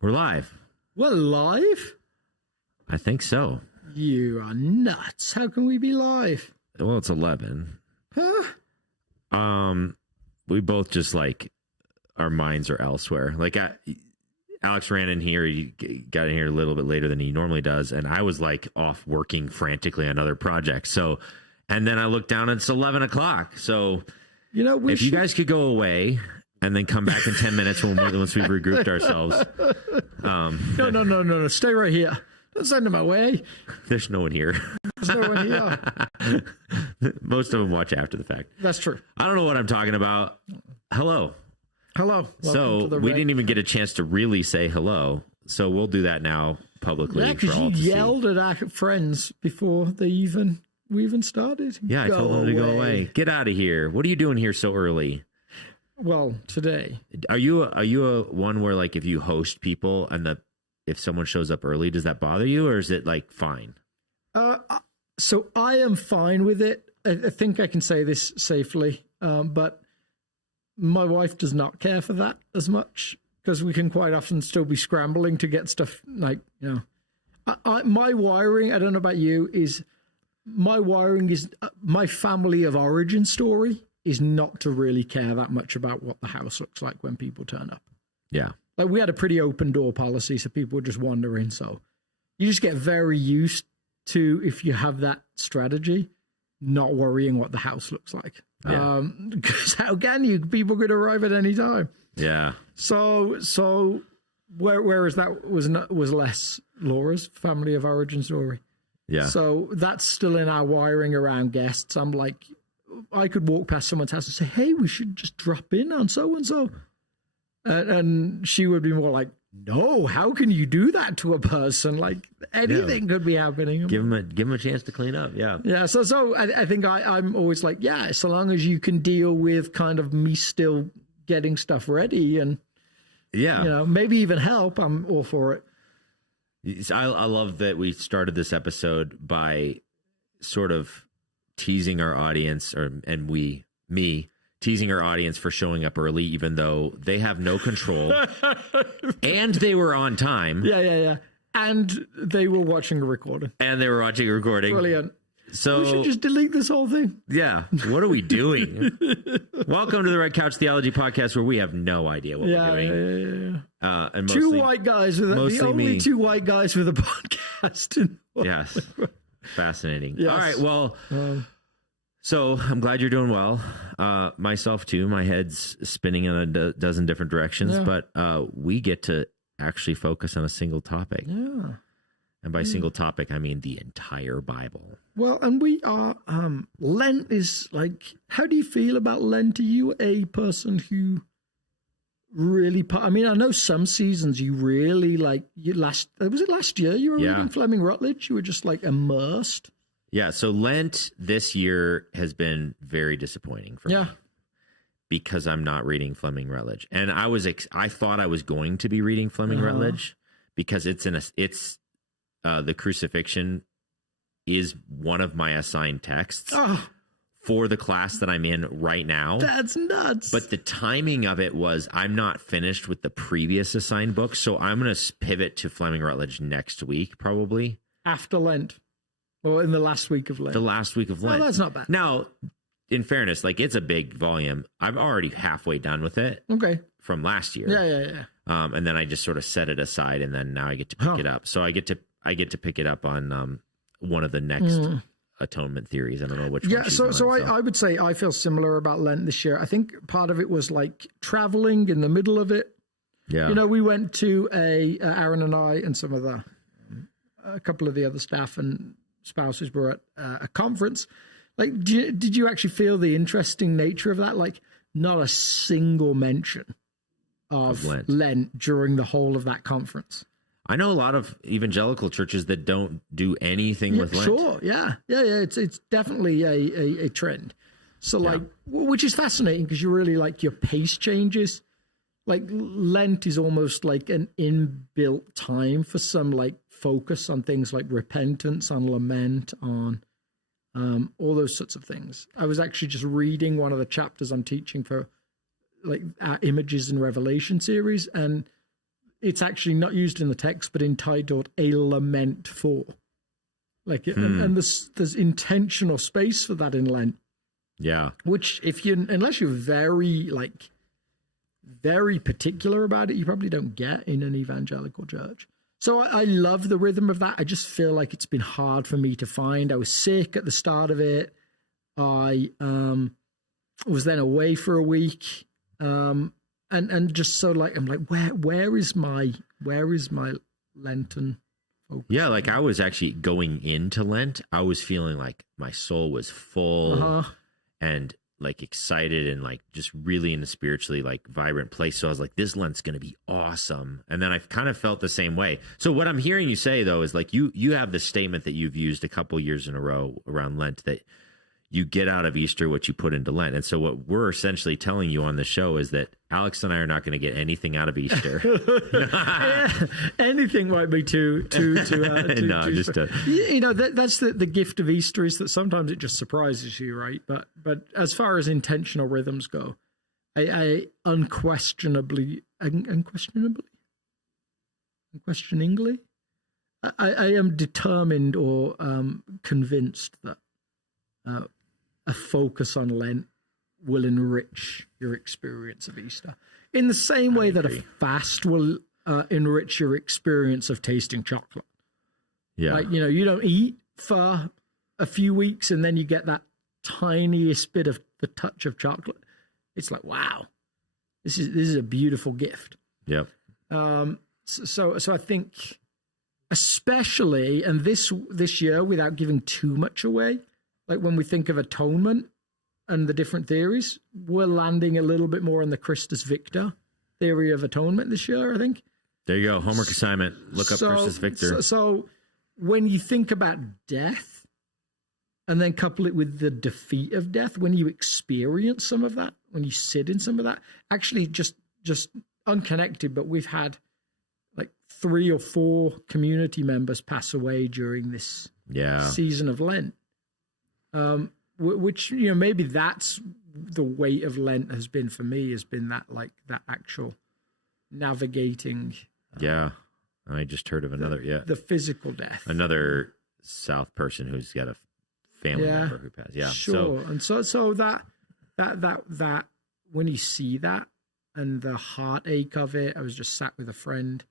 We're live. We're live? I think so. You are nuts. How can we be live? Well, it's 11. Huh? We both just like our minds are elsewhere. Like Alex ran in here. He got in here a little bit later than he normally does, and I was like off working frantically on other projects. So, and then I looked down and it's 11 o'clock. So, if you guys could go away and then come back in 10 minutes once we've regrouped ourselves. No. Stay right here. Don't send them away. There's no one here. There's no one here. Most of them watch after the fact. That's true. I don't know what I'm talking about. Hello. Hello. So we didn't even get a chance to really say hello. So we'll do that now publicly. Yeah, because you yelled at our friends before we even started. Yeah, I told them to go away. Get out of here. What are you doing here so early? Well, today. Are you a one where like if you host people and if someone shows up early, does that bother you or is it like fine? So I am fine with it. I think I can say this safely, but my wife does not care for that as much because we can quite often still be scrambling to get stuff like, my wiring, I don't know about you, is my wiring is my family of origin story is not to really care that much about what the house looks like when people turn up. Yeah. Like we had a pretty open door policy, so people would just wander in. So you just get very used to, if you have that strategy, not worrying what the house looks like. Yeah. Because how can you? People could arrive at any time. Yeah. So whereas that was less Laura's family of origin story. Yeah. So that's still in our wiring around guests. I'm like, I could walk past someone's house and say, hey, we should just drop in on so-and-so. And she would be more like, no, how can you do that to a person? Like anything could be happening. Give them a chance to clean up. Yeah. Yeah. So I think I'm always like, yeah, so long as you can deal with kind of me still getting stuff ready and, maybe even help, I'm all for it. I love that we started this episode by sort of teasing our audience teasing our audience for showing up early, even though they have no control and they were on time. Yeah. And they were watching a recording. Brilliant. So we should just delete this whole thing. Yeah. What are we doing? Welcome to the Red Couch Theology podcast, where we have no idea what we're doing. Yeah. And two white guys with two white guys with a podcast. Yes. Fascinating. Yes. All right. Well, so I'm glad you're doing well. Myself too. My head's spinning in a dozen different directions, but we get to actually focus on a single topic. Yeah. And by single topic, I mean the entire Bible. Well, and we are, Lent is like, how do you feel about Lent? Are you a person who really, I know some seasons you really like, was it last year you were reading Fleming Rutledge? You were just like immersed. Yeah, so Lent this year has been very disappointing for me because I'm not reading Fleming Rutledge, and I thought I was going to be reading Fleming Rutledge because it's the crucifixion is one of my assigned texts for the class that I'm in right now. That's nuts. But the timing of it was I'm not finished with the previous assigned book, so I'm going to pivot to Fleming Rutledge next week, probably after Lent. Or in the last week of Lent. The last week of Lent. Oh, that's not bad. Now, in fairness, like it's a big volume. I'm already halfway done with it. Okay. From last year. Yeah. And then I just sort of set it aside, and then now I get to pick it up. So I get to pick it up on one of the next atonement theories. I don't know which one. Yeah. So I would say I feel similar about Lent this year. I think part of it was like traveling in the middle of it. Yeah. We went to Aaron and I and some of a couple of the other staff and spouses were at a conference. Like, did you actually feel the interesting nature of that? Like, not a single mention of Lent during the whole of that conference. I know a lot of evangelical churches that don't do anything with Lent. Sure, yeah. It's definitely a trend. So, which is fascinating because you really like your pace changes. Like Lent is almost like an inbuilt time for some like focus on things like repentance, on lament, on all those sorts of things. I was actually just reading one of the chapters I'm teaching for like our Images in Revelation series, and it's actually not used in the text, but entitled A Lament For. Like, and there's intentional space for that in Lent. Yeah. Which, unless you're very particular about it, you probably don't get in an evangelical church. So I love the rhythm of that. I just feel like it's been hard for me to find. I was sick at the start of it. I was then away for a week. And just so like, I'm like, where is my Lenten focus? Yeah, like I was actually going into Lent, I was feeling like my soul was full and like excited and like just really in a spiritually like vibrant place. So I was like, this Lent's going to be awesome. And then I've kind of felt the same way. So what I'm hearing you say though is like you have this statement that you've used a couple years in a row around Lent that you get out of Easter what you put into Lent. And so what we're essentially telling you on the show is that Alex and I are not going to get anything out of Easter. Anything might be too no, just that's the gift of Easter, is that sometimes it just surprises you, right? But as far as intentional rhythms go, I unquestioningly, I am determined or convinced that a focus on Lent will enrich your experience of Easter in the same way that a fast will enrich your experience of tasting chocolate. Yeah. Like, you don't eat for a few weeks and then you get that tiniest bit of the touch of chocolate. It's like, wow, this is a beautiful gift. Yep. So I think especially, and this year, without giving too much away, like when we think of atonement and the different theories, we're landing a little bit more on the Christus Victor theory of atonement this year, I think. There you go. Homework assignment. Look up Christus Victor. So when you think about death and then couple it with the defeat of death, when you experience some of that, when you sit in some of that, actually just unconnected, but we've had like 3 or 4 community members pass away during this season of Lent. Which, maybe that's the weight of Lent has been for me, has been that actual navigating. I just heard of another, the physical death. Another South person who's got a family member who passed. Yeah. Sure. And so that when you see that and the heartache of it, I was just sat with a friend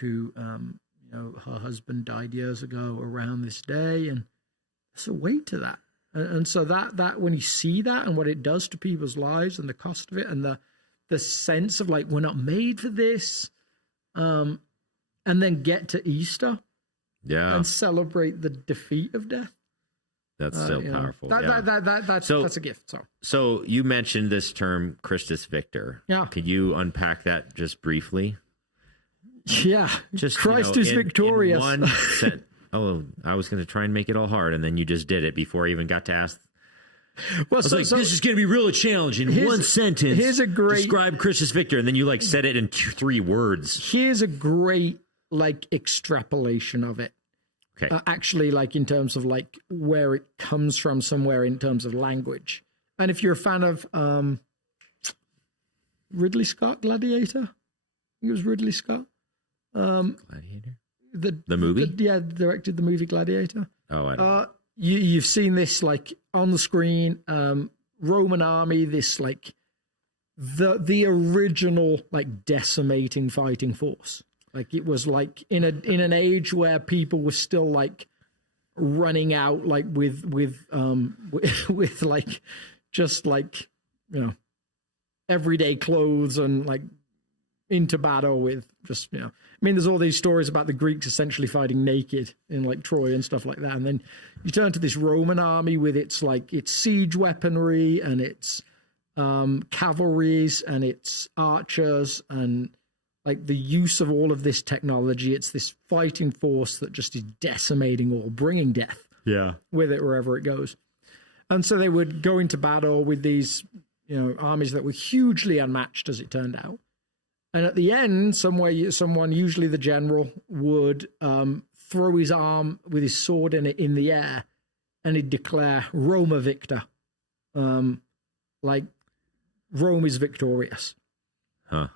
who, her husband died years ago around this day, and there's a weight to that. And so that when you see that and what it does to people's lives and the cost of it and the sense of like, we're not made for this, and then get to Easter and celebrate the defeat of death. That's so powerful. That's a gift. So you mentioned this term, Christus Victor. Yeah. Could you unpack that just briefly? Yeah. Just Christ is victorious. In one sentence. Oh, I was going to try and make it all hard, and then you just did it before I even got to ask. Well, this is going to be really challenging. In one sentence, describe Christus Victor, and then you said it in 3 words. Here's a great extrapolation of it. Okay. Actually, in terms of where it comes from, somewhere in terms of language. And if you're a fan of Ridley Scott, Gladiator, I think it was Ridley Scott. Gladiator. The movie? Directed the movie Gladiator. Oh, I don't know. You've seen this on the screen, Roman army, this the original decimating fighting force. It was in an age where people were still running out with just everyday clothes and into battle with just there's all these stories about the Greeks essentially fighting naked in Troy and stuff like that, and then you turn to this Roman army with its siege weaponry and its cavalries and its archers and the use of all of this technology. It's this fighting force that just is decimating all, bringing death with it wherever it goes. And so they would go into battle with these armies that were hugely unmatched, as it turned out. And at the end, someone, usually the general, would throw his arm with his sword in it in the air, and he'd declare Roma Victor, Rome is victorious. Huh.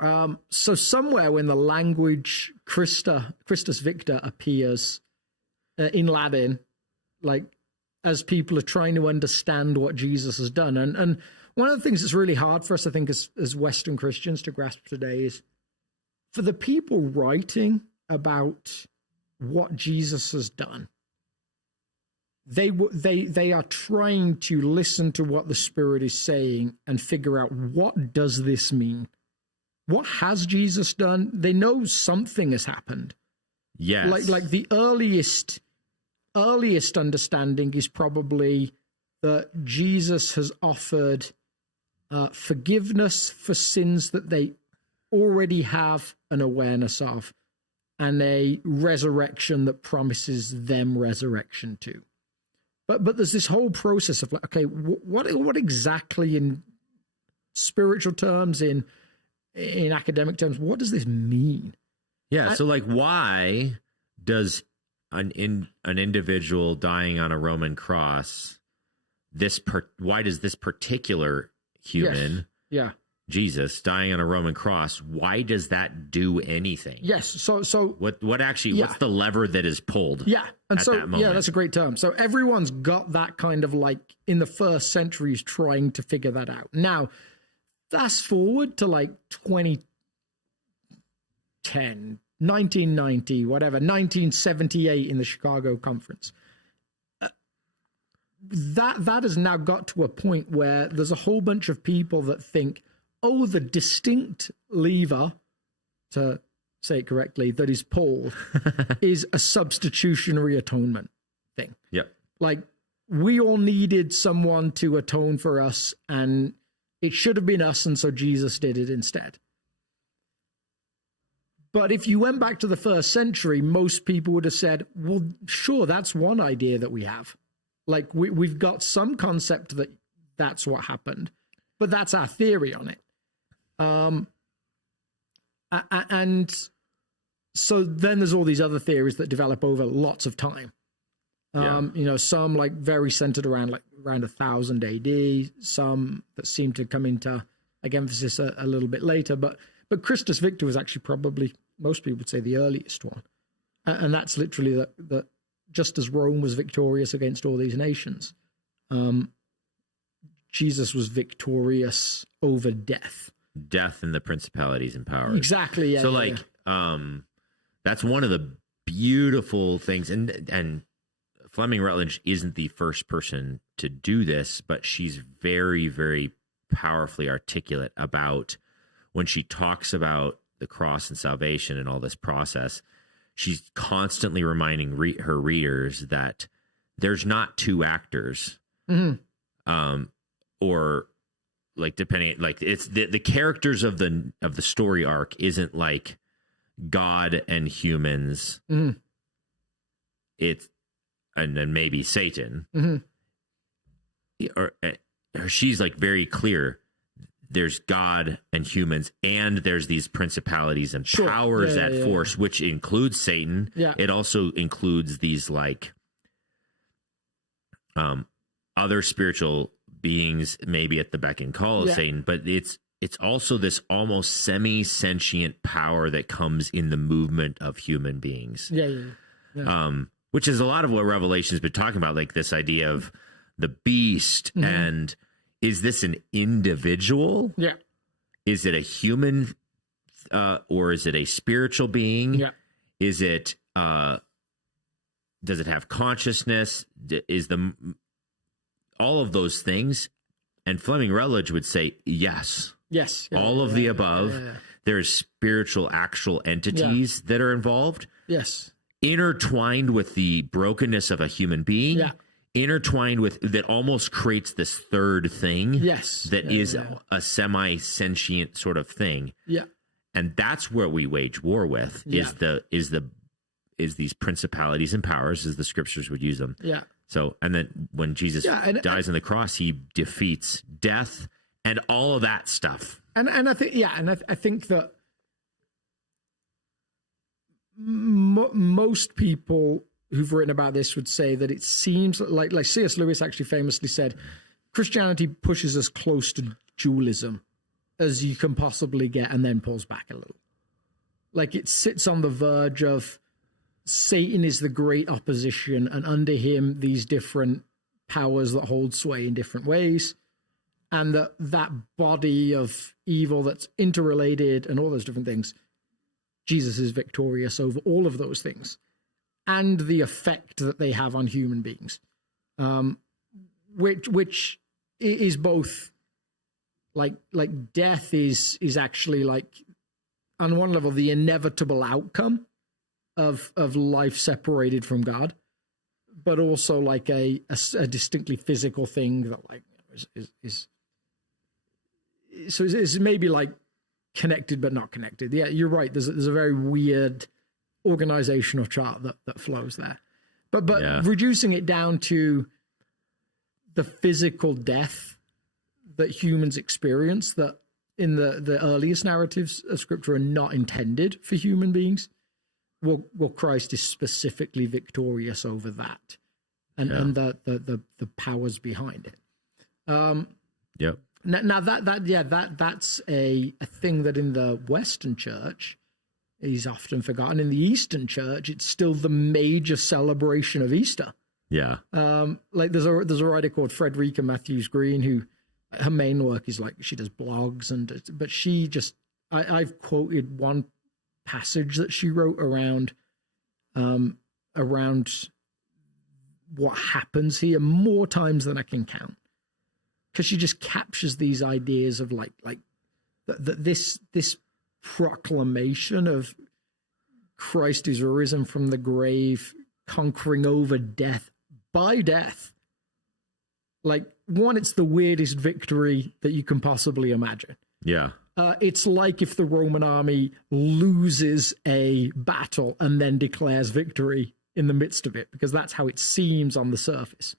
So somewhere when the language Christus Victor appears in Latin, like as people are trying to understand what Jesus has done, and one of the things that's really hard for us, I think, as Western Christians to grasp today is for the people writing about what Jesus has done. They are trying to listen to what the Spirit is saying and figure out, what does this mean? What has Jesus done? They know something has happened. Yes. Like the earliest understanding is probably that Jesus has offered forgiveness for sins that they already have an awareness of, and a resurrection that promises them resurrection too. But there's this whole process of like, okay, what exactly in spiritual terms, in academic terms, what does this mean? Yeah. So like, why does an individual dying on a Roman cross, why does this particular human, Jesus, dying on a Roman cross, why does that do anything? Yes. So what actually, what's the lever that is pulled? Yeah. And at so, that moment? That's a great term. So everyone's got that kind of, like, in the first centuries trying to figure that out. Now, fast forward to like 2010, 1990, whatever, 1978 in the Chicago Conference. That has now got to a point where there's a whole bunch of people that think, oh, the distinct lever, to say it correctly, that is pulled is a substitutionary atonement thing. Yep. Like, we all needed someone to atone for us, and it should have been us, and so Jesus did it instead. But if you went back to the first century, most people would have said, well, sure, that's one idea that we have. Like, we've got some concept that that's what happened, but that's our theory on it. And so then there's all these other theories that develop over lots of time. You know, some like very centered around 1000 AD, some that seem to come into like emphasis a little bit later. But Christus Victor was actually probably, most people would say, the earliest one. And that's literally that just as Rome was victorious against all these nations, Jesus was victorious over death. Death and the principalities and powers. Exactly. Yeah. So that's one of the beautiful things. And Fleming Rutledge isn't the first person to do this, but she's very, very powerfully articulate about when she talks about the cross and salvation and all this process. She's constantly reminding her readers that there's not two actors, or like depending, like it's the characters of the story arc isn't like God and humans. It's and then maybe Satan, or she's like very clear. There's God and humans, and there's these principalities and powers at force, which includes Satan. Yeah. It also includes these like other spiritual beings, maybe at the beck and call of Satan, but it's also this almost semi-sentient power that comes in the movement of human beings. Which is a lot of what Revelation's been talking about, like this idea of the beast and. Is this an individual? Yeah. Is it a human or is it a spiritual being? Yeah. Is it, does it have consciousness? All of those things? And Fleming Rutledge would say, yes. Yes. Yeah, all of the above. Yeah. There's spiritual, actual entities that are involved. Yes. Intertwined with the brokenness of a human being. Yeah. Intertwined with that almost creates this third thing that is a semi-sentient sort of thing. Yeah. And that's where we wage war with is these principalities and powers, as the scriptures would use them. Yeah. So, and then when Jesus dies on the cross, he defeats death and all of that stuff. And I think I think that most people who've written about this would say that it seems like C.S. Lewis actually famously said, Christianity pushes us close to dualism. as you can possibly get, and then pulls back a little. Like it sits on the verge of Satan is the great opposition, and under him these different powers that hold sway in different ways, and that body of evil that's interrelated and all those different things. Jesus is victorious over all of those things and the effect that they have on human beings, which is both like death is actually like on one level the inevitable outcome of life separated from God, but also like a distinctly physical thing that like is maybe like connected but not connected. Yeah, you're right. There's a very weird organizational chart that flows there, but reducing it down to the physical death that humans experience that in the earliest narratives of Scripture are not intended for human beings. Well, Christ is specifically victorious over that, and the powers behind it. Yep. Now that's a thing that in the Western Church is often forgotten. In the Eastern Church, it's still the major celebration of Easter. Yeah. Like there's a writer called Frederica Matthews Green who her main work is like she does blogs but she just I've quoted one passage that she wrote around what happens here more times than I can count, because she just captures these ideas of like this proclamation of Christ is risen from the grave, conquering over death by death. Like, one, it's the weirdest victory that you can possibly imagine. Yeah. It's like if the Roman army loses a battle and then declares victory in the midst of it, because that's how it seems on the surface.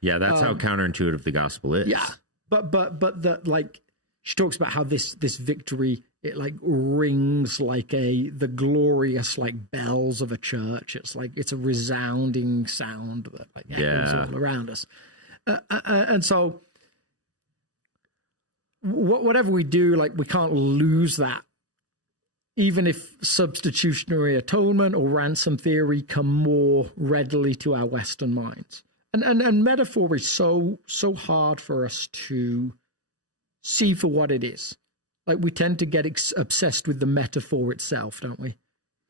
Yeah, that's how counterintuitive the gospel is. Yeah, but that, like, she talks about how this victory, it like rings like the glorious like bells of a church. It's like it's a resounding sound that like echoes all around us. And so whatever we do, like, we can't lose that, even if substitutionary atonement or ransom theory come more readily to our Western minds. And metaphor is so hard for us to see for what it is. Like, we tend to get obsessed with the metaphor itself, don't we?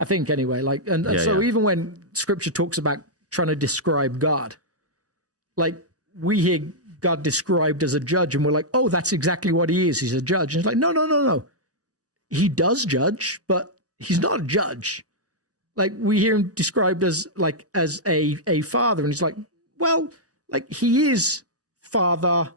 I think anyway. Like, so even when Scripture talks about trying to describe God, like, we hear God described as a judge, and we're like, oh, that's exactly what he is. He's a judge. And it's like, no. He does judge, but he's not a judge. Like, we hear him described as a father, and he's like, well, like, he is father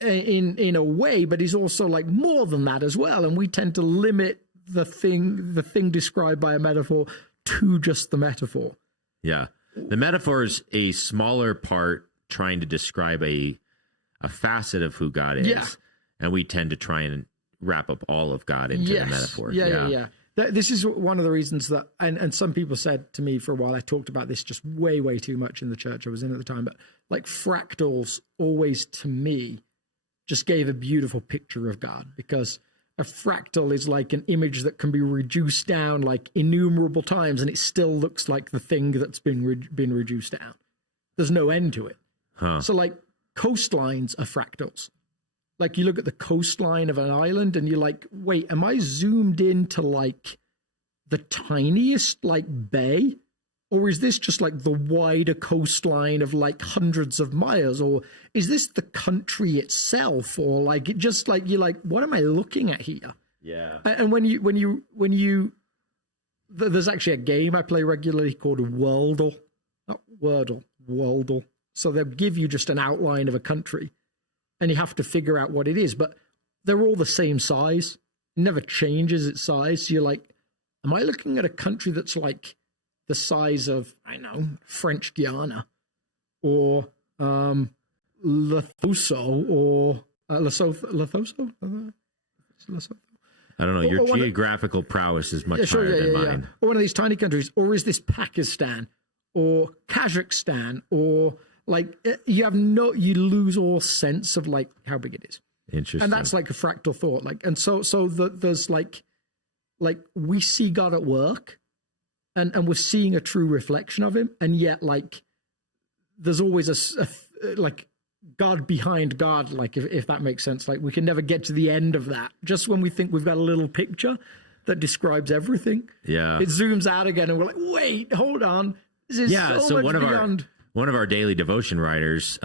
in a way, but he's also like more than that as well. And we tend to limit the thing described by a metaphor to just the metaphor. Yeah. The metaphor is a smaller part trying to describe a facet of who God is. Yeah. And we tend to try and wrap up all of God into the metaphor. Yeah. This is one of the reasons that, and some people said to me for a while, I talked about this just way too much in the church I was in at the time, but like fractals always to me just gave a beautiful picture of God, because a fractal is like an image that can be reduced down like innumerable times, and it still looks like the thing that's been reduced down. There's no end to it. Huh. So like coastlines are fractals. Like, you look at the coastline of an island and you're like, wait, am I zoomed into like the tiniest like bay? Or is this just like the wider coastline of like hundreds of miles? Or is this the country itself? Or like, it just like, you're like, what am I looking at here? Yeah. And when you, there's actually a game I play regularly called Wordle, not Wordle, Wordle. So they'll give you just an outline of a country, and you have to figure out what it is, but they're all the same size. It never changes its size. So you're like, am I looking at a country that's like the size of, I don't know, French Guiana, or Lesotho, or Lesotho? I don't know. Your geographical prowess is much higher than mine. Or one of these tiny countries, or is this Pakistan, or Kazakhstan, or like you lose all sense of like how big it is. Interesting. And that's like a fractal thought. Like, and there's like we see God at work, and we're seeing a true reflection of him, and yet like there's always a like God behind God, like if that makes sense. Like we can never get to the end of that. Just when we think we've got a little picture that describes everything, it zooms out again, and we're like, wait, hold on, this is so much beyond. One of our daily devotion writers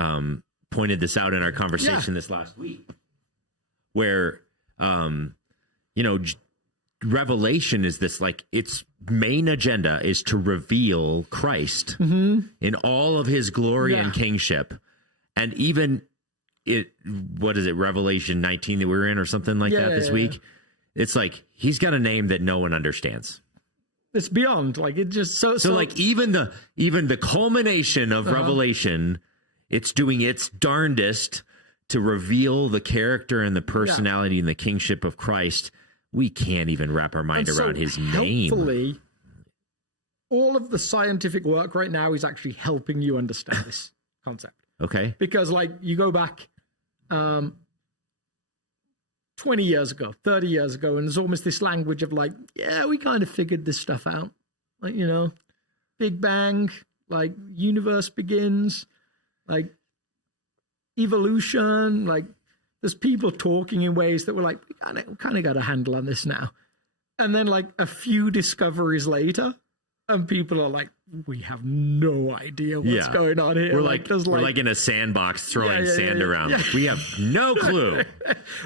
pointed this out in our conversation this last week, where Revelation is this, like, its main agenda is to reveal Christ in all of his glory and kingship. And even Revelation 19 that we were in or something like that this week? It's like, he's got a name that no one understands. It's beyond, like, it just so like even the culmination of Revelation, it's doing its darndest to reveal the character and the personality and the kingship of Christ. We can't even wrap our mind around his name. Hopefully, all of the scientific work right now is actually helping you understand this concept. Okay. Because, like, you go back 20 years ago, 30 years ago, and there's almost this language of like, yeah, we kind of figured this stuff out. Like, Big Bang, like, universe begins, like, evolution, like, there's people talking in ways that were like, we kind of got a handle on this now. And then like a few discoveries later, and people are like, we have no idea what's going on here. We're like in a sandbox throwing sand around. Yeah. Like, we have no clue.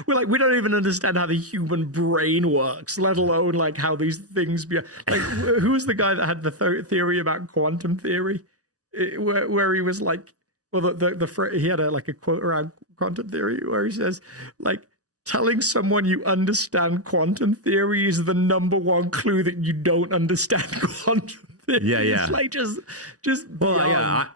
We're like, we don't even understand how the human brain works, let alone like how these things be. Like, who was the guy that had the theory about quantum theory, where he was like, well, he had a quote around quantum theory where he says, like, telling someone you understand quantum theory is the number one clue that you don't understand quantum theory. Yeah. It's like just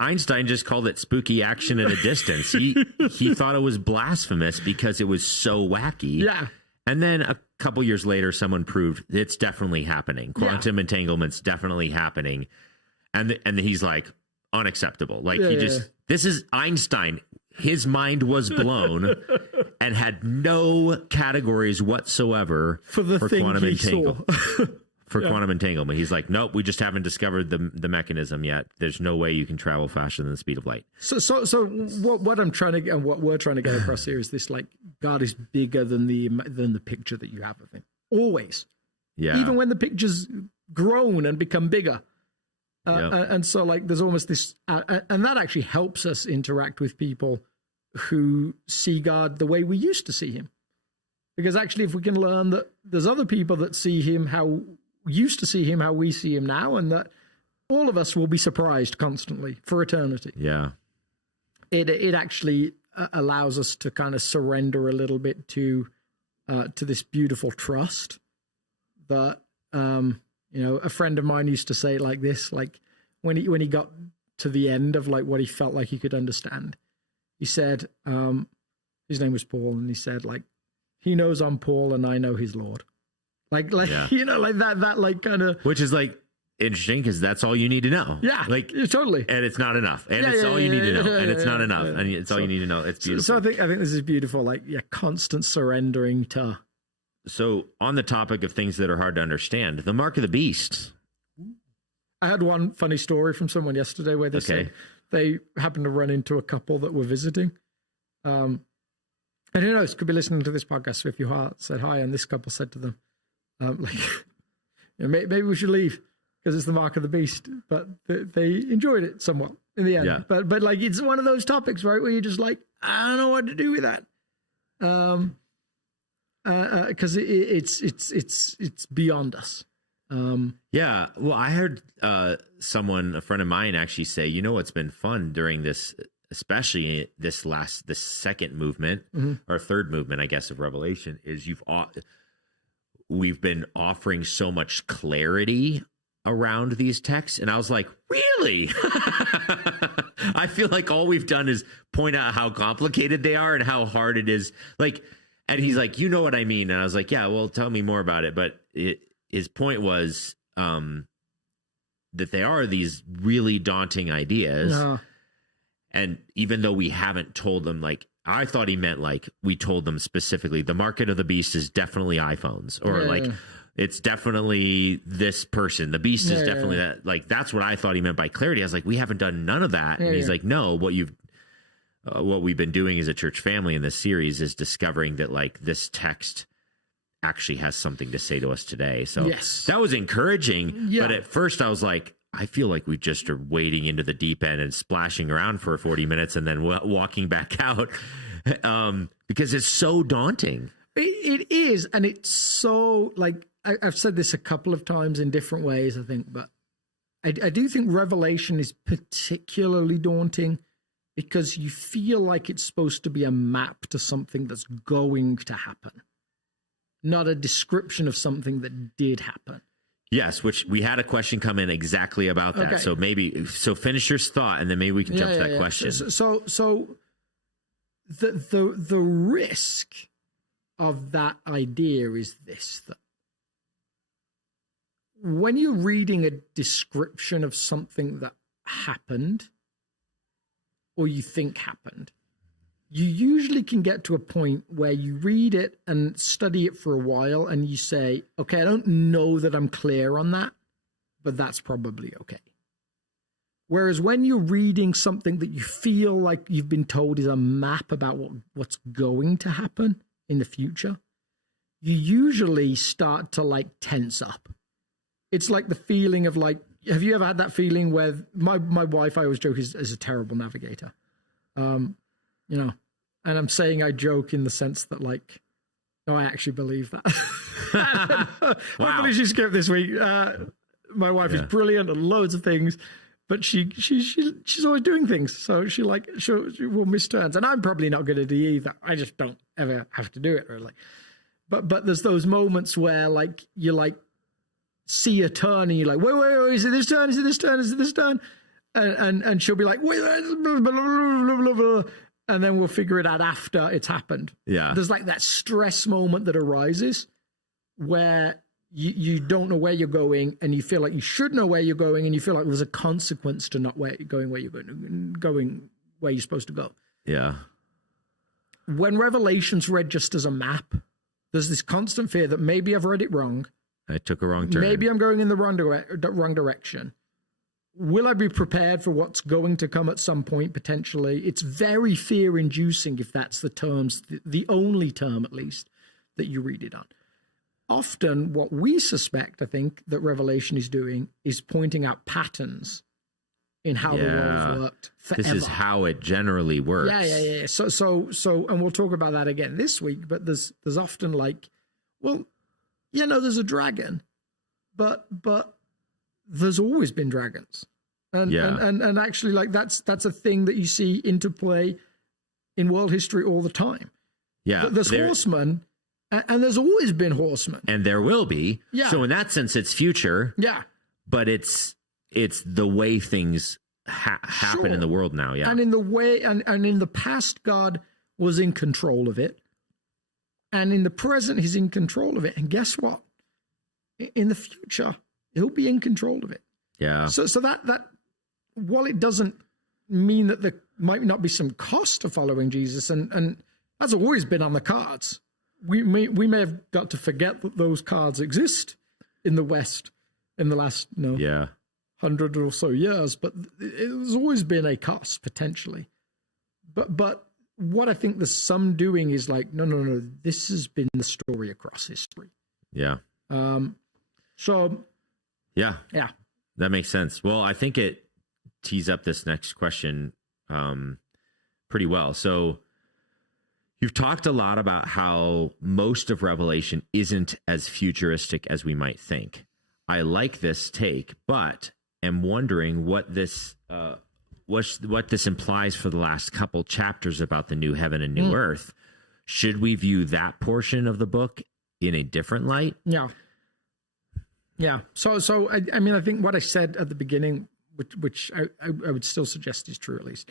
Einstein just called it spooky action at a distance. He thought it was blasphemous because it was so wacky. Yeah. And then a couple years later, someone proved it's definitely happening. Quantum entanglement's definitely happening. And he's like, unacceptable. Like this is Einstein. His mind was blown and had no categories whatsoever for quantum entanglement. Quantum entanglement. He's like, nope, we just haven't discovered the mechanism yet. There's no way you can travel faster than the speed of light. So what I'm trying to get, and what we're trying to get across here is this: like, God is bigger than the picture that you have of him. Always. Yeah. Even when the picture's grown and become bigger. And so, like, there's almost this, and that actually helps us interact with people who see God the way we used to see him. Because actually, if we can learn that there's other people that see him how we used to see him, how we see him now, and that all of us will be surprised constantly for eternity. Yeah. It actually allows us to kind of surrender a little bit to this beautiful trust that, a friend of mine used to say it like this, like when he got to the end of like what he felt like he could understand, he said, his name was Paul, and he said, like, he knows I'm Paul and I know he's Lord. Like like that like kind of, which is like interesting because that's all you need to know. Yeah, like totally. And it's not enough. And it's all you need to know. And it's not enough. And it's all you need to know. It's beautiful. So I think this is beautiful. Like, constant surrendering to. So on the topic of things that are hard to understand, the mark of the beast. I had one funny story from someone yesterday where they said they happened to run into a couple that were visiting. And who knows, could be listening to this podcast. So if you said hi, and this couple said to them, maybe we should leave because it's the mark of the beast. But they enjoyed it somewhat in the end. Yeah. But like, it's one of those topics, right, where you're just like, I don't know what to do with that. Because it's beyond us. Well, I heard a friend of mine actually say, what's been fun during this, especially this second movement or third movement, I guess, of Revelation, is we've been offering so much clarity around these texts. And I was like, really? I feel like all we've done is point out how complicated they are and how hard it is. Like, and he's like, you know what I mean? And I was like, yeah, well, tell me more about it. But his point was that they are these really daunting ideas. And even though we haven't told them, like, I thought he meant like we told them specifically the market of the beast is definitely iPhones, or it's definitely this person. The beast is definitely that. Like, that's what I thought he meant by clarity. I was like, we haven't done none of that. And he's like, no, what we've been doing as a church family in this series is discovering that like this text actually has something to say to us today. So that was encouraging. But at first I was like, I feel like we just are wading into the deep end and splashing around for 40 minutes and then walking back out because it's so daunting. It is. And it's so, like, I've said this a couple of times in different ways, I think, but I do think Revelation is particularly daunting because you feel like it's supposed to be a map to something that's going to happen, not a description of something that did happen. Yes, which we had a question come in exactly about that. Okay. So finish your thought, and then maybe we can jump to that question. So the risk of that idea is this: that when you're reading a description of something that happened, or you think happened, you usually can get to a point where you read it and study it for a while and you say, okay, I don't know that I'm clear on that, but that's probably okay. Whereas when you're reading something that you feel like you've been told is a map about what's going to happen in the future, you usually start to like tense up. It's like the feeling of like, have you ever had that feeling where my wife, I always joke, is a terrible navigator. You know, and I'm saying I joke in the sense that, like, no, I actually believe that. Wow. Hopefully she skipped this week. My wife is brilliant at loads of things, but she's always doing things. So she will miss turns. And I'm probably not good at it either. I just don't ever have to do it, really. But there's those moments where, like, you, like, see a turn and you're like, wait, is it this turn? Is it this turn? Is it this turn? And she'll be like, wait, blah, blah, blah, blah, blah. And then we'll figure it out after it's happened. Yeah. There's like that stress moment that arises where you don't know where you're going and you feel like you should know where you're going and you feel like there's a consequence to not going where you're going where you're supposed to go. Yeah. When Revelation's read just as a map, there's this constant fear that maybe I've read it wrong. I took a wrong turn. Maybe I'm going in the wrong direction. Will I be prepared for what's going to come at some point, potentially? It's very fear-inducing if that's the terms, the only term, at least, that you read it on. Often, what we suspect, I think, that Revelation is doing is pointing out patterns in how the world has worked forever. This is how it generally works. Yeah. So, and we'll talk about that again this week, but there's often like, well, there's a dragon, but there's always been dragons. And actually, like, that's a thing that you see interplay in world history all the time. Yeah. There's horsemen, and there's always been horsemen. And there will be. Yeah. So in that sense, it's future. Yeah. But it's the way things happen in the world now. Yeah. And in the way, and in the past, God was in control of it. And in the present, he's in control of it. And guess what? In the future, he'll be in control of it. Yeah. So that while it doesn't mean that there might not be some cost to following Jesus, and that's always been on the cards. We may have got to forget that those cards exist in the West in the last 100 or so years, but there's always been a cost potentially. But what I think there's some doing is like, no, this has been the story across history. Yeah. Yeah, that makes sense. Well, I think it tees up this next question pretty well. So you've talked a lot about how most of Revelation isn't as futuristic as we might think. I like this take, but am wondering what this implies for the last couple chapters about the new heaven and new earth. Should we view that portion of the book in a different light? Yeah. Yeah. So I mean, I think what I said at the beginning, which I would still suggest is true, at least.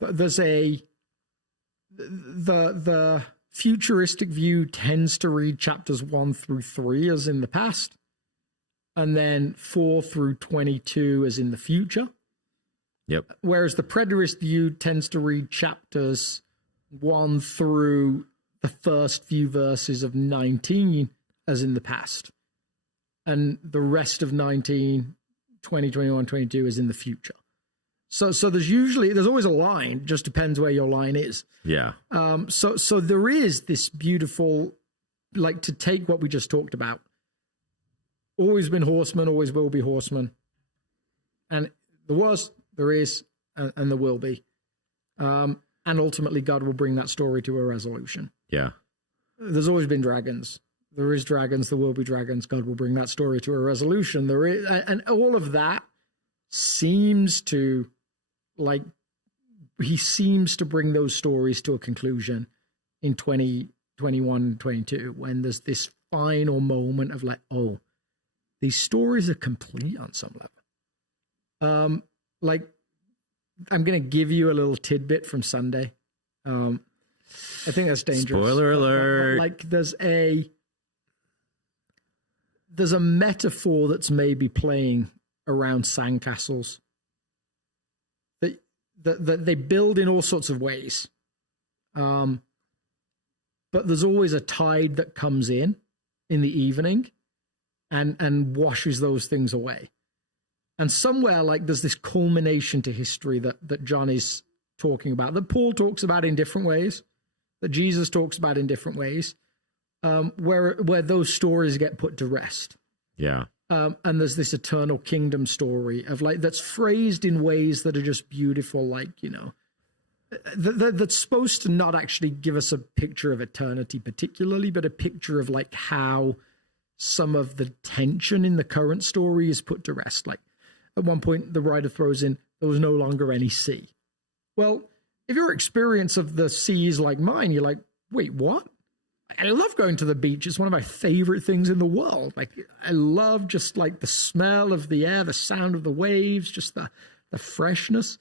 There's the futuristic view tends to read chapters 1 through 3 as in the past, and then 4 through 22 as in the future. Yep. Whereas the preterist view tends to read chapters 1 through the first few verses of 19 as in the past. And the rest of 19, 20, 21, 22 is in the future. So there's always a line, just depends where your line is. Yeah. So there is this beautiful, like, to take what we just talked about. Always been horsemen, always will be horsemen. And there was, there is, and there will be. And ultimately God will bring that story to a resolution. Yeah. There's always been dragons. There is dragons, there will be dragons. God will bring that story to a resolution. There is, and all of that seems to, like, he seems to bring those stories to a conclusion in 2021, 22, when there's this final moment of like, oh, these stories are complete on some level. Like, I'm going to give you a little tidbit from Sunday. I think that's dangerous. Spoiler alert. But like, there's a metaphor that's maybe playing around sandcastles that they build in all sorts of ways. But there's always a tide that comes in the evening and washes those things away. And somewhere, like, there's this culmination to history that John is talking about, that Paul talks about in different ways, that Jesus talks about in different ways, where those stories get put to rest. Yeah. And there's this eternal kingdom story of, like, that's phrased in ways that are just beautiful, like, you know, that's supposed to not actually give us a picture of eternity particularly, but a picture of, like, how some of the tension in the current story is put to rest. Like, at one point, the writer throws in, there was no longer any sea. Well, if your experience of the sea is like mine, you're like, wait, what? I love going to the beach. It's one of my favorite things in the world. Like, I love just, like, the smell of the air, the sound of the waves, just the freshness.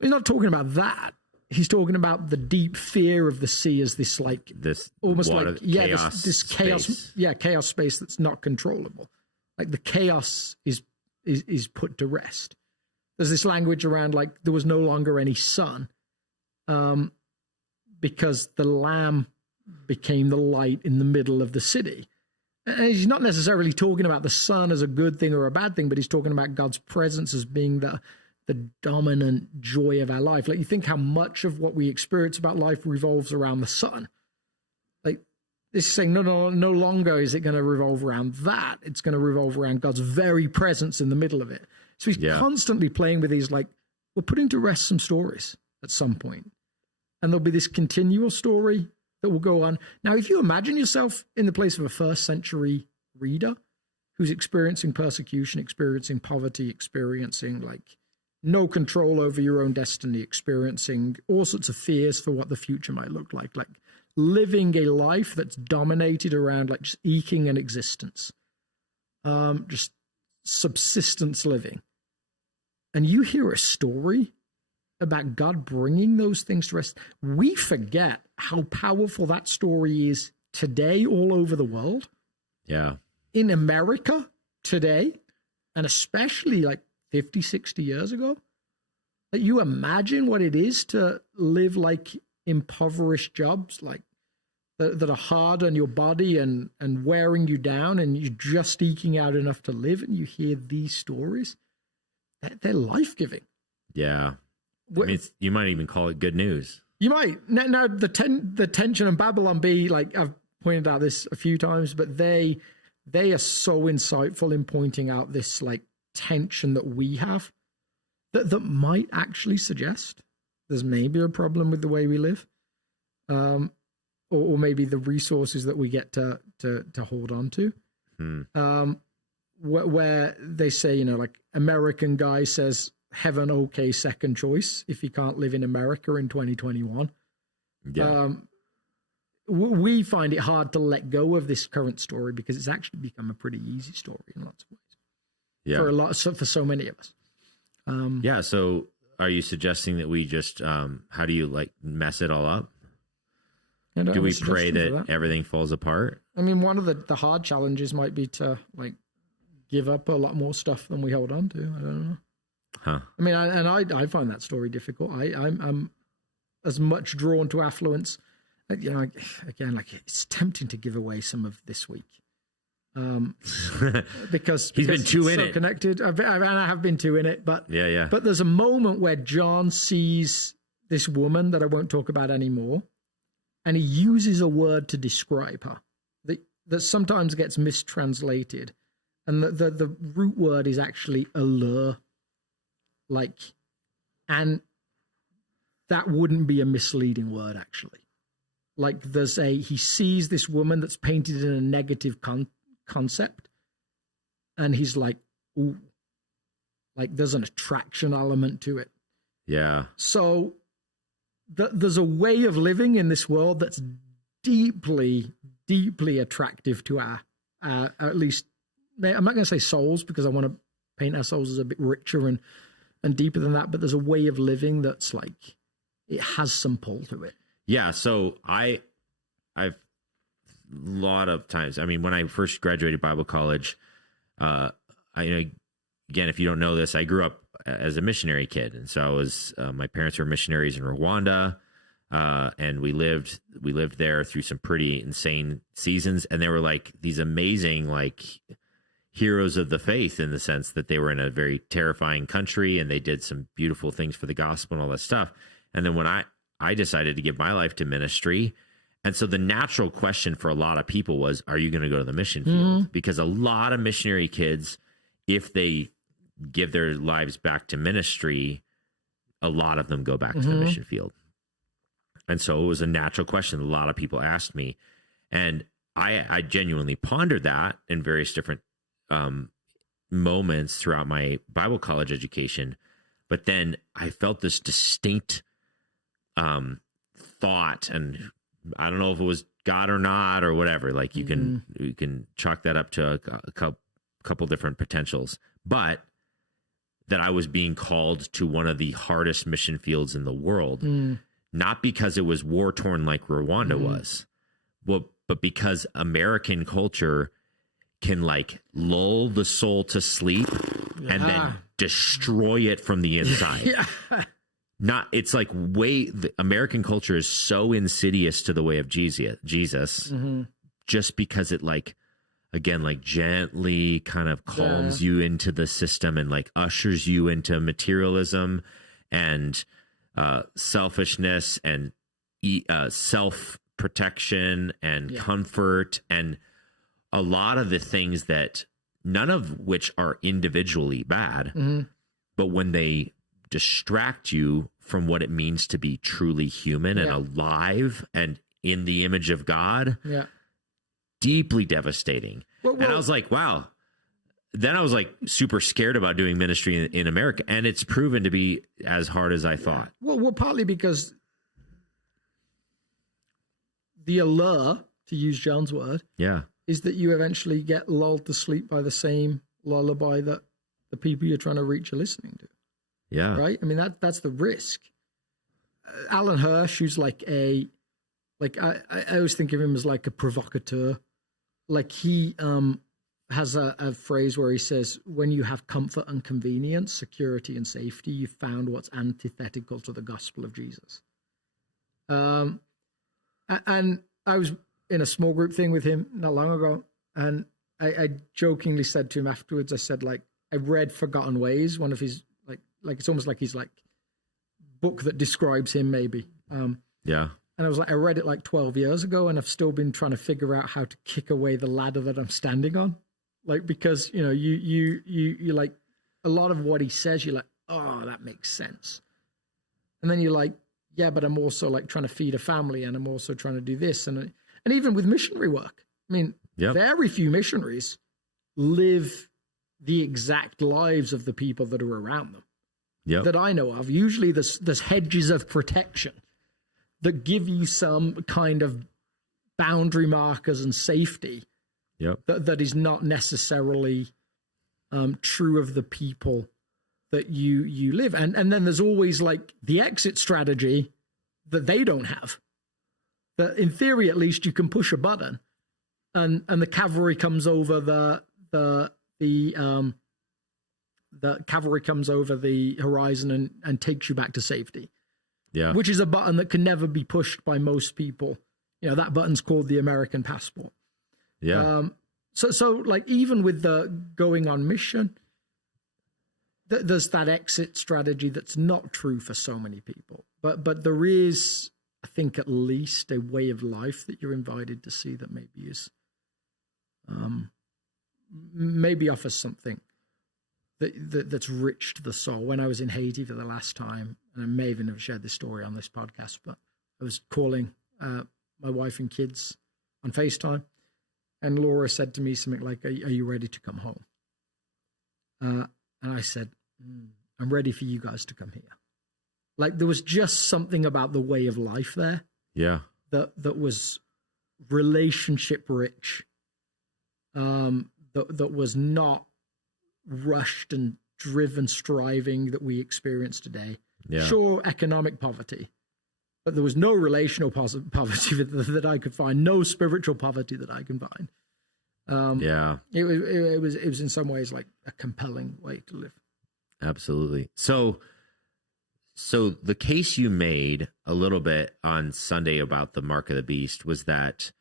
He's not talking about that. He's talking about the deep fear of the sea as this, like, this almost water, like, yeah, chaos this chaos, space. yeah, chaos space that's not controllable. Like, the chaos is put to rest. There's this language around, like, there was no longer any sun, because the Lamb became the light in the middle of the city. And he's not necessarily talking about the sun as a good thing or a bad thing, but he's talking about God's presence as being the dominant joy of our life. Like, you think how much of what we experience about life revolves around the sun. Like, this is saying, no longer is it going to revolve around that. It's going to revolve around God's very presence in the middle of it. So he's constantly playing with these, like, we're putting to rest some stories at some point. And there'll be this continual story that will go on. Now, if you imagine yourself in the place of a first century reader who's experiencing persecution, experiencing poverty, experiencing, like, no control over your own destiny, experiencing all sorts of fears for what the future might look like living a life that's dominated around, like, just eking an existence, just subsistence living. And you hear a story about God bringing those things to rest, we forget how powerful that story is today all over the world. Yeah. In America today, and especially like 50, 60 years ago. Like, you imagine what it is to live like impoverished jobs, like that are hard on your body and wearing you down, and you're just eking out enough to live, and you hear these stories. They're life-giving. Yeah. I mean, you might even call it good news. You might. Now the tension in Babylon Bee, like, I've pointed out this a few times, but they are so insightful in pointing out this, like, tension that we have that might actually suggest there's maybe a problem with the way we live, or maybe the resources that we get to hold on to. Where they say, you know, like, American guy says, heaven, okay, second choice if he can't live in America in 2021. Yeah. We find it hard to let go of this current story because it's actually become a pretty easy story in lots of ways. Yeah. For so many of us. Yeah. So are you suggesting that we just, how do you, like, mess it all up? Do we pray that everything falls apart? I mean, one of the hard challenges might be to, like, give up a lot more stuff than we hold on to. I don't know. Huh. I mean, I find that story difficult. I'm as much drawn to affluence. You know, again, like it's tempting to give away some of this week. Because he's been too in so it. Connected. I have been too in it, but yeah. But there's a moment where John sees this woman that I won't talk about anymore, and he uses a word to describe her that sometimes gets mistranslated, and the root word is actually allure, and that wouldn't be a misleading word actually. Like he sees this woman that's painted in a negative concept, and he's like, ooh, like there's an attraction element to it. Yeah. So there's a way of living in this world that's deeply, deeply attractive to our at least, I'm not going to say souls, because I want to paint our souls as a bit richer and deeper than that, but there's a way of living that's like, it has some pull to it. Yeah, so I've a lot of times, I mean, when I first graduated Bible college, again, if you don't know this, I grew up as a missionary kid. And so I was, my parents were missionaries in Rwanda, and we lived there through some pretty insane seasons. And they were like these amazing, like heroes of the faith, in the sense that they were in a very terrifying country and they did some beautiful things for the gospel and all that stuff. And then when I decided to give my life to ministry. And so the natural question for a lot of people was, are you going to go to the mission field? Mm-hmm. Because a lot of missionary kids, if they give their lives back to ministry, a lot of them go back to the mission field. And so it was a natural question a lot of people asked me. And I genuinely pondered that in various different moments throughout my Bible college education. But then I felt this distinct thought, and I don't know if it was God or not or whatever, like you can chalk that up to a couple different potentials, but that I was being called to one of the hardest mission fields in the world, not because it was war torn like Rwanda was, but because American culture can like lull the soul to sleep and then destroy it from the inside. It's like the American culture is so insidious to the way of Jesus, just because it gently kind of calms you into the system and like ushers you into materialism and selfishness and self-protection and comfort, and a lot of the things that none of which are individually bad, but when they distract you from what it means to be truly human and alive and in the image of God, deeply devastating. And I was like, wow. Then I was like super scared about doing ministry in America, and it's proven to be as hard as I thought. Well, partly because the allure, to use John's word, is that you eventually get lulled to sleep by the same lullaby that the people you're trying to reach are listening to. Yeah. Right? I mean, that's the risk. Alan Hirsch, who's I always think of him as like a provocateur. Like he has a phrase where he says, when you have comfort and convenience, security and safety, you've found what's antithetical to the gospel of Jesus. And I was in a small group thing with him not long ago, and I jokingly said to him afterwards, I said, like, I read Forgotten Ways, one of his, like it's almost like his like book that describes him maybe. And I was like, I read it like 12 years ago, and I've still been trying to figure out how to kick away the ladder that I'm standing on. Like, because, you know, you like a lot of what he says, you're like, oh, that makes sense. And then you're like, yeah, but I'm also like trying to feed a family, and I'm also trying to do this. And even with missionary work, I mean, very few missionaries live the exact lives of the people that are around them. That I know of. Usually there's hedges of protection that give you some kind of boundary markers and safety that is not necessarily true of the people that you live. And then there's always like the exit strategy that they don't have. That in theory, at least, you can push a button and the cavalry comes over the cavalry comes over the horizon and takes you back to safety. Yeah. Which is a button that can never be pushed by most people. You know, that button's called the American passport. Yeah. So like even with the going on mission, there's that exit strategy that's not true for so many people. But there is, I think, at least a way of life that you're invited to see that maybe is, maybe offers something that's rich to the soul. When I was in Haiti for the last time, and I may even have shared this story on this podcast, but I was calling my wife and kids on FaceTime, and Laura said to me something like, are you ready to come home? And I said, I'm ready for you guys to come here. Like there was just something about the way of life there. Yeah. That was relationship rich. That was not rushed and driven striving that we experience today. Yeah. Sure, economic poverty, but there was no relational poverty that I could find, no spiritual poverty that I can find. It was in some ways like a compelling way to live. Absolutely. So the case you made a little bit on Sunday about the mark of the beast was that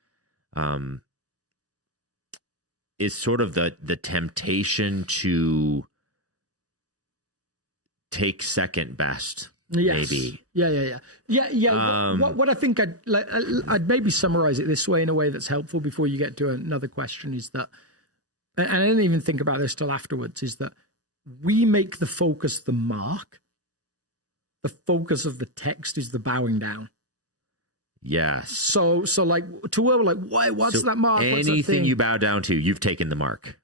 is sort of the temptation to take second best. Yes. Maybe. Yeah. What I think I'd maybe summarize it this way in a way that's helpful before you get to another question is that, and I didn't even think about this till afterwards, is that we make the focus the mark. The focus of the text is the bowing down. Yes. So like to where we're like, why? What's that mark? What's anything you bow down to, you've taken the mark.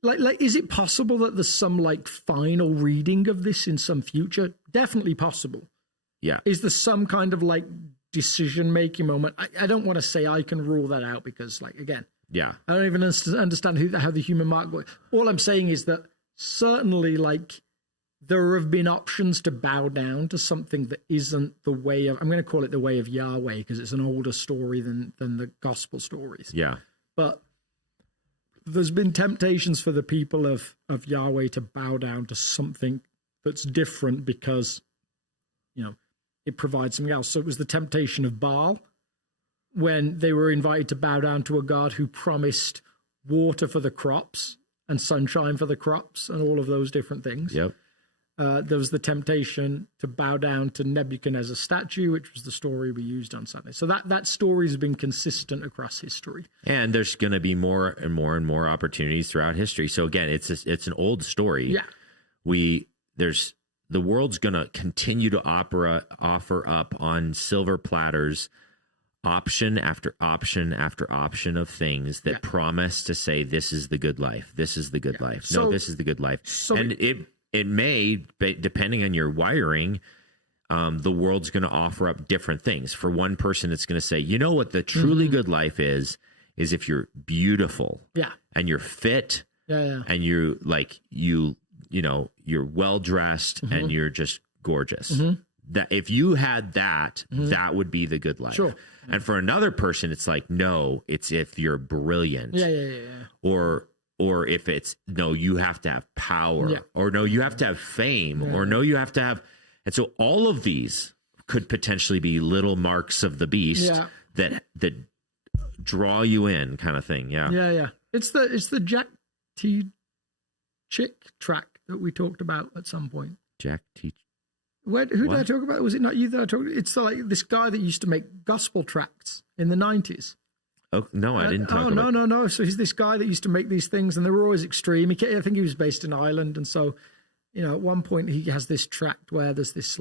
Like, is it possible that there's some like final reading of this in some future? Definitely possible. Yeah. Is there some kind of like decision-making moment? I don't want to say I can rule that out because, like, again, yeah, I don't even understand how the human mark works. All I'm saying is that certainly, like, there have been options to bow down to something that isn't the way of, I'm going to call it the way of Yahweh because it's an older story than the gospel stories. Yeah. But there's been temptations for the people of Yahweh to bow down to something that's different because, you know, it provides something else. So it was the temptation of Baal when they were invited to bow down to a god who promised water for the crops and sunshine for the crops and all of those different things. Yep. There was the temptation to bow down to Nebuchadnezzar's statue, which was the story we used on Sunday. So that story has been consistent across history. And there's going to be more and more and more opportunities throughout history. So again, it's an old story. Yeah. The world's going to continue to offer up on silver platters option after option after option of things that promise to say, this is the good life. This is the good life. No, this is the good life. And it may, depending on your wiring, the world's going to offer up different things. For one person, it's going to say, you know what the truly good life is if you're beautiful and you're fit and you're like, you know, you're well-dressed and you're just gorgeous. That if you had that, that would be the good life. Sure. And for another person, it's like, no, it's if you're brilliant. Or if it's, no, you have to have power, or no, you have to have fame, or no, you have to have. And so all of these could potentially be little marks of the beast that draw you in, kind of thing. Yeah. It's the Jack T. Chick track that we talked about at some point. Jack T. Who did I talk about? Was it not you that I talked about? It's like this guy that used to make gospel tracts in the 90s. Oh, no, I didn't talk about... No. So he's this guy that used to make these things, and they were always extreme. I think he was based in Ireland, and so, you know, at one point he has this tract where there's this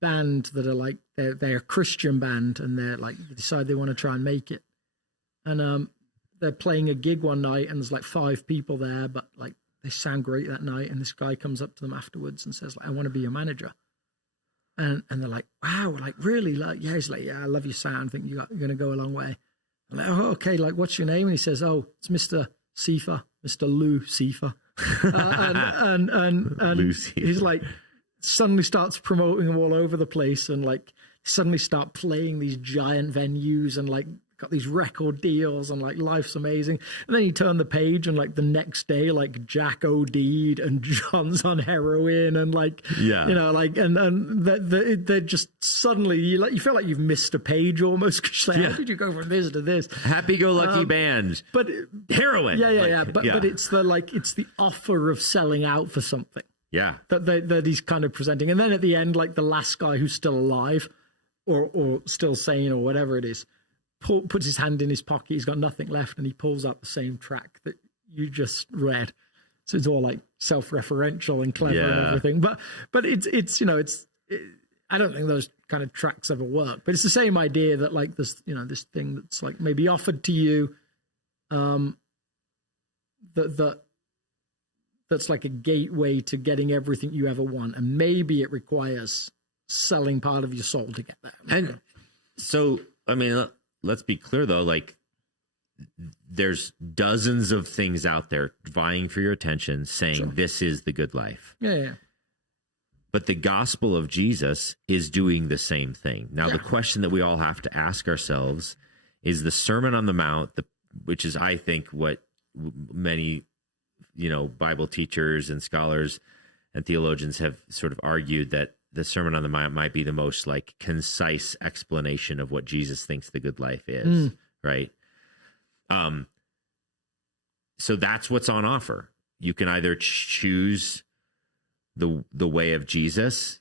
band that are like, they're a Christian band, and they're like, they decide they want to try and make it. And they're playing a gig one night, and there's like 5 people there, but like they sound great that night, and this guy comes up to them afterwards and says, like, I want to be your manager. And they're like, wow, like really? Like, yeah. He's like, yeah, I love your sound. I think you're going to go a long way. I'm like, oh, okay, like, what's your name? And he says, oh, it's Mr. Sifa, Mr. Lou Sifa. and he's like, suddenly starts promoting them all over the place, and like suddenly start playing these giant venues, and like got these record deals and like life's amazing. And then you turn the page and like the next day, like Jack OD'd and John's on heroin and like, you know, like, and they're just suddenly, you feel like you've missed a page almost. Cause like, how did you go from this to this? Happy-go-lucky band, but heroin. But it's the offer of selling out for something. Yeah. That he's kind of presenting. And then at the end, like the last guy who's still alive or still sane or whatever it is, puts his hand in his pocket. He's got nothing left, and he pulls out the same track that you just read. So it's all like self-referential and clever and everything. But it's you know, I don't think those kind of tracks ever work. But it's the same idea that like this, you know, this thing that's like maybe offered to you, that's like a gateway to getting everything you ever want, and maybe it requires selling part of your soul to get there. And so, I mean, let's be clear though, like there's dozens of things out there vying for your attention saying this is the good life. Yeah. But the gospel of Jesus is doing the same thing. Now, the question that we all have to ask ourselves is the Sermon on the Mount, which is, I think, what many, you know, Bible teachers and scholars and theologians have sort of argued that the Sermon on the Mount might be the most like concise explanation of what Jesus thinks the good life is, right? So that's what's on offer. You can either choose the way of Jesus,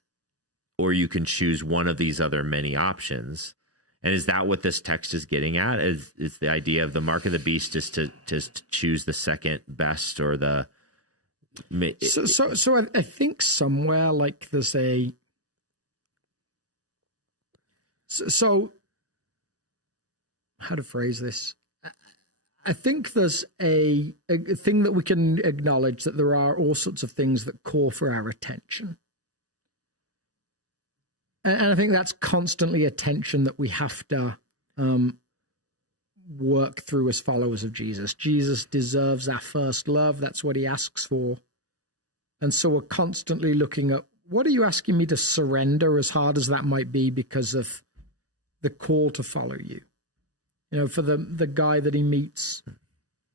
or you can choose one of these other many options. And is that what this text is getting at? Is the idea of the mark of the beast is to choose the second best or the... So I think somewhere like there's a... So how to phrase this? I think there's a thing that we can acknowledge that there are all sorts of things that call for our attention. And I think that's constantly a tension that we have to work through as followers of Jesus. Jesus deserves our first love. That's what he asks for. And so we're constantly looking at, what are you asking me to surrender, as hard as that might be, because of the call to follow you? You know, for the guy that he meets,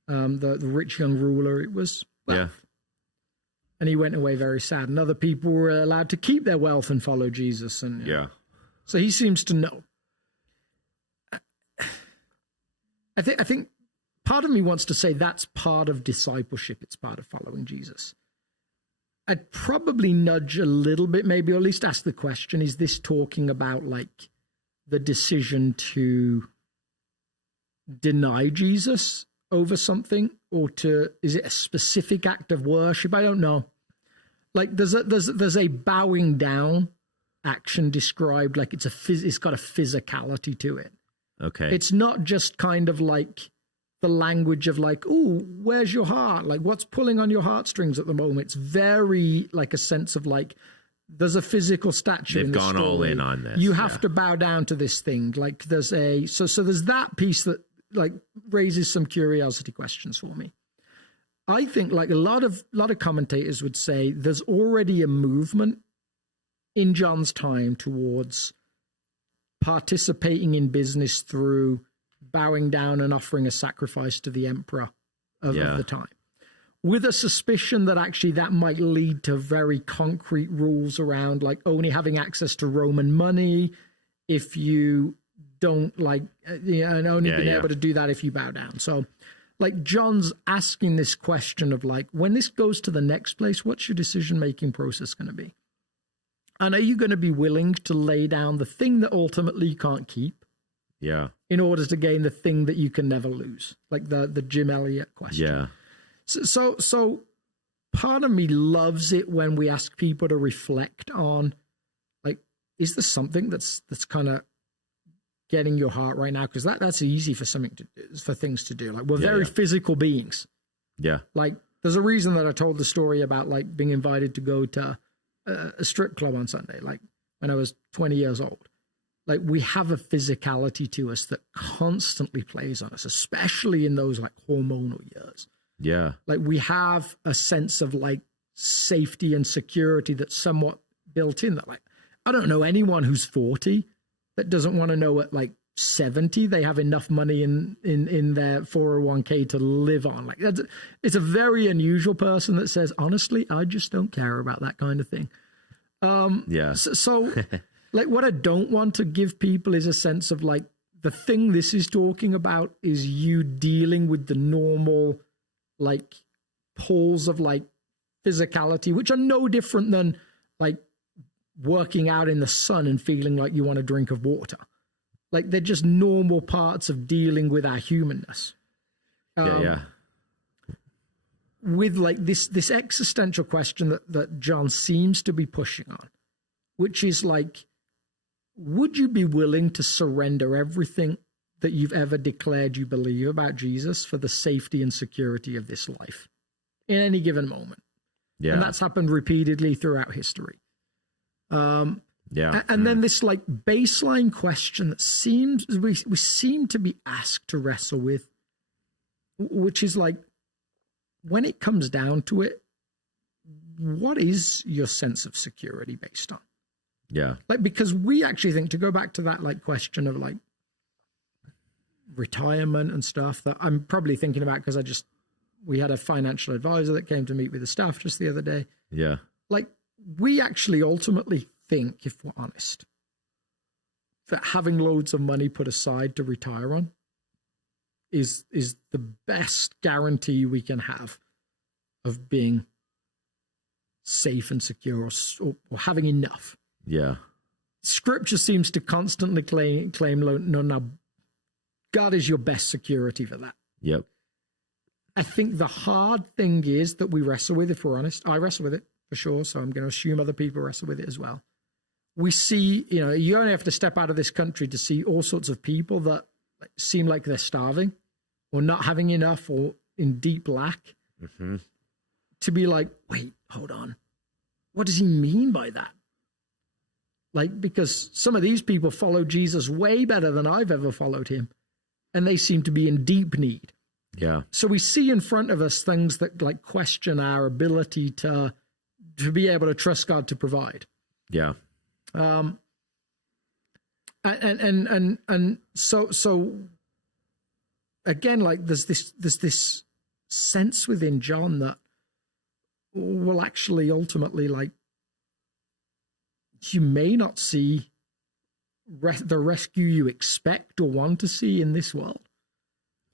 the rich young ruler, it was wealth. And he went away very sad. And other people were allowed to keep their wealth and follow Jesus. And so he seems to know. I think part of me wants to say that's part of discipleship. It's part of following Jesus. I'd probably nudge a little bit, maybe, or at least ask the question, is this talking about like the decision to deny Jesus over something, or is it a specific act of worship? I don't know. Like there's a bowing down action described, like it's got a physicality to it. Okay. It's not just kind of like the language of like, ooh, where's your heart? Like what's pulling on your heartstrings at the moment? It's very like a sense of like, there's a physical statue. They've gone all in on this. You have to bow down to this thing. Like there's so there's that piece that like raises some curiosity questions for me. I think like a lot of commentators would say there's already a movement in John's time towards participating in business through bowing down and offering a sacrifice to the emperor of the time, with a suspicion that actually that might lead to very concrete rules around like only having access to Roman money if you don't like, and only being able to do that if you bow down. So like John's asking this question of like, when this goes to the next place, what's your decision-making process going to be? And are you going to be willing to lay down the thing that ultimately you can't keep? Yeah. In order to gain the thing that you can never lose, like the Jim Elliot question. Yeah. So part of me loves it when we ask people to reflect on, like, is there something that's kind of getting your heart right now? Because that's easy for things to do. Like we're very physical beings. Yeah. Like there's a reason that I told the story about like being invited to go to a strip club on Sunday, like when I was 20 years old. Like we have a physicality to us that constantly plays on us, especially in those like hormonal years. Yeah. Like we have a sense of like safety and security that's somewhat built in, that like, I don't know anyone who's 40 that doesn't want to know at like 70, they have enough money in their 401k to live on. Like it's a very unusual person that says, honestly, I just don't care about that kind of thing. So like what I don't want to give people is a sense of like, the thing this is talking about is you dealing with the normal, like, pulls of like physicality, which are no different than like working out in the sun and feeling like you want a drink of water. Like they're just normal parts of dealing with our humanness. With like this existential question that John seems to be pushing on, which is like, would you be willing to surrender everything that you've ever declared you believe about Jesus for the safety and security of this life in any given moment? Yeah. And that's happened repeatedly throughout history. And then this like baseline question that seems we seem to be asked to wrestle with, which is like, when it comes down to it, what is your sense of security based on? Yeah. Like, because we actually think, to go back to that like question of like retirement and stuff that I'm probably thinking about, because we had a financial advisor that came to meet with the staff just the other day. Yeah. Like, we actually ultimately think, if we're honest, that having loads of money put aside to retire on is the best guarantee we can have of being safe and secure, or having enough. Yeah. Scripture seems to constantly claim no, God is your best security for that. Yep. I think the hard thing is that we wrestle with, if we're honest. I wrestle with it for sure, so I'm going to assume other people wrestle with it as well. We see, you only have to step out of this country to see all sorts of people that seem like they're starving or not having enough or in deep lack. Mm-hmm. To be like, wait, hold on. What does he mean by that? Like, because some of these people follow Jesus way better than I've ever followed him, and they seem to be in deep need. Yeah. So we see in front of us things that like question our ability to be able to trust God to provide. Yeah. And so again, like there's this sense within John that will actually ultimately, like, you may not see the rescue you expect or want to see in this world.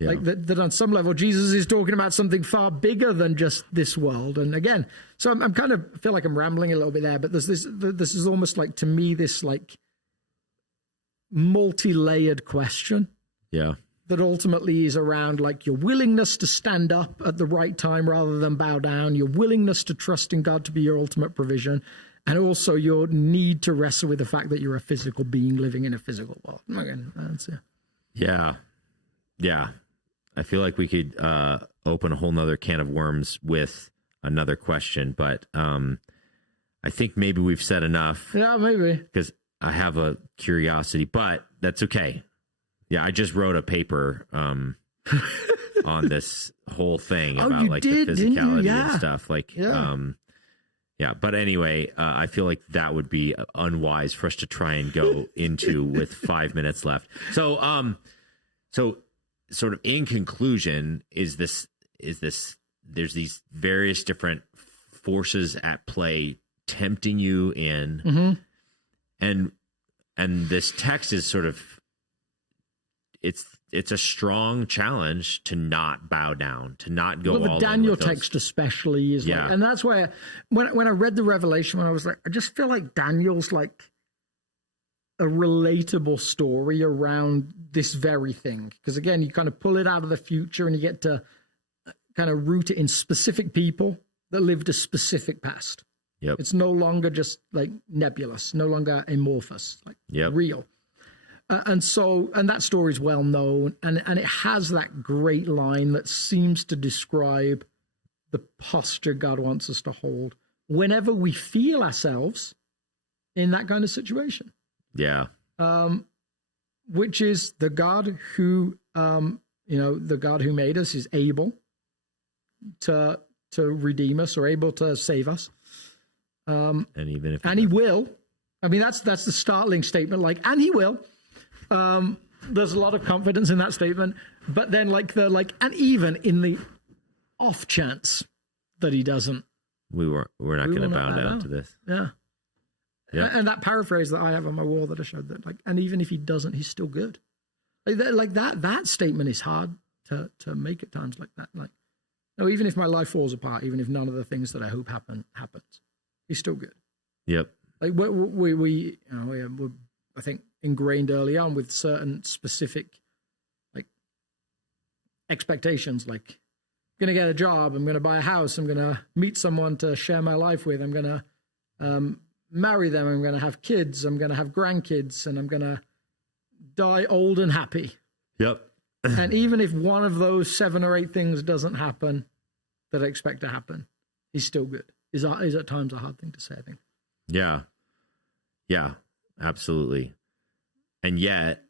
Yeah. Like that on some level, Jesus is talking about something far bigger than just this world. And again, so I'm kind of feel like I'm rambling a little bit there, but this is almost like, to me, this like multi-layered question. Yeah. That ultimately is around like your willingness to stand up at the right time rather than bow down, your willingness to trust in God to be your ultimate provision, and also your need to wrestle with the fact that you're a physical being living in a physical world. Again, that's it. Yeah. Yeah. I feel like we could open a whole nother can of worms with another question, but I think maybe we've said enough. Yeah, maybe. Because I have a curiosity, but that's okay. Yeah, I just wrote a paper on this whole thing about like the physicality and stuff. Like, yeah. But anyway, I feel like that would be unwise for us to try and go into with 5 minutes left. So sort of in conclusion, is this there's these various different forces at play tempting you in, and this text is sort of, it's a strong challenge to not bow down, to not go all in. Well, the Daniel text especially is like, and that's why when I read the Revelation, when I was like, I just feel like Daniel's like a relatable story around this very thing. Because again, you kind of pull it out of the future and you get to kind of root it in specific people that lived a specific past. Yep. It's no longer just like nebulous, no longer amorphous, like real. And that story is well known, and it has that great line that seems to describe the posture God wants us to hold whenever we feel ourselves in that kind of situation. Yeah. Which is the God who, the God who made us is able to redeem us or able to save us. And even if he will. I mean, that's the startling statement. Like, and he will. There's a lot of confidence in that statement. But then and even in the off chance that he doesn't. We're not going to bow down to this. Yeah. Yeah. And that paraphrase that I have on my wall that I showed that and even if he doesn't, he's still good. That statement is hard to make at times like that. Like, no, even if my life falls apart, even if none of the things that I hope happens, he's still good. Yep. Like we're I think ingrained early on with certain specific like expectations, like I'm going to get a job, I'm going to buy a house, I'm going to meet someone to share my life with, I'm going to marry them, I'm going to have kids, I'm going to have grandkids, and I'm going to die old and happy. Yep. And even if one of those 7 or 8 things doesn't happen that I expect to happen, he's still good. Is at times a hard thing to say, I think. Yeah. Yeah, absolutely. And yet,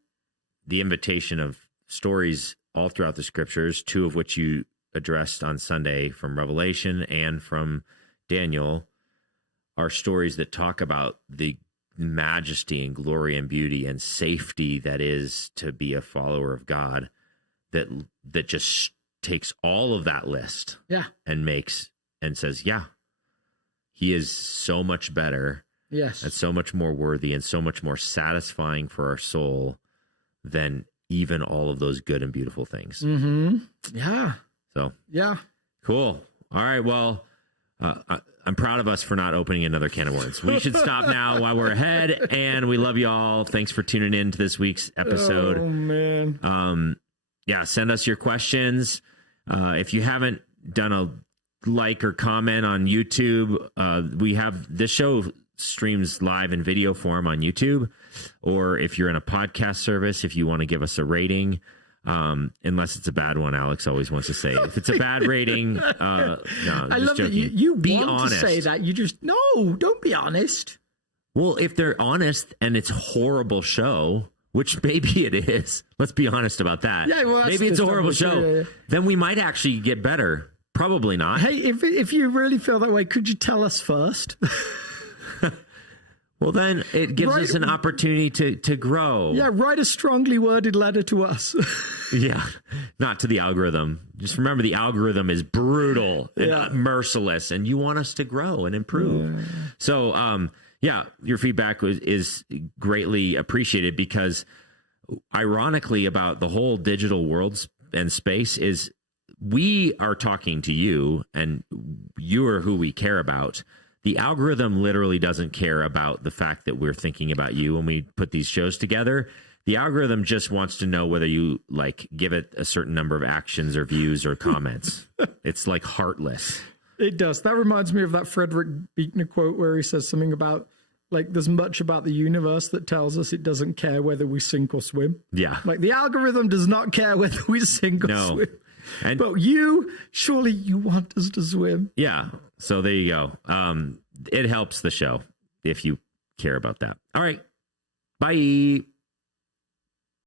the invitation of stories all throughout the scriptures, 2 of which you addressed on Sunday from Revelation and from Daniel, are stories that talk about the majesty and glory and beauty and safety that is to be a follower of God, that just takes all of that list and says, yeah, he is so much better. Yes. And so much more worthy and so much more satisfying for our soul than even all of those good and beautiful things. Mm-hmm. Yeah. So, yeah. Cool. All right. Well, I'm proud of us for not opening another can of worms. We should stop now while we're ahead, and we love you all. Thanks for tuning in to this week's episode. Oh, man. Yeah, send us your questions. If you haven't done a like or comment on YouTube, we have this show streams live in video form on YouTube, or if you're in a podcast service, if you want to give us a rating, unless it's a bad one, Alex always wants to say, if it's a bad rating, no, I love that you be want honest. To say that. You just, no, don't be honest. Well, if they're honest and it's a horrible show, which maybe it is, let's be honest about that. Yeah, well, maybe it's a horrible show. Yeah. Then we might actually get better. Probably not. Hey, if you really feel that way, could you tell us first? Well, then it gives us an opportunity to grow. Yeah, write a strongly worded letter to us. Yeah, not to the algorithm. Just remember, the algorithm is brutal and merciless, and you want us to grow and improve. Yeah. So, your feedback is greatly appreciated, because ironically about the whole digital world and space is we are talking to you, and you are who we care about. The algorithm literally doesn't care about the fact that we're thinking about you when we put these shows together. The algorithm just wants to know whether you give it a certain number of actions or views or comments. It's like heartless. It does. That reminds me of that Frederick Buechner quote where he says something about there's much about the universe that tells us it doesn't care whether we sink or swim. Yeah. The algorithm does not care whether we sink or swim. But surely you want us to swim. Yeah. So there you go. It helps the show if you care about that. All right. Bye.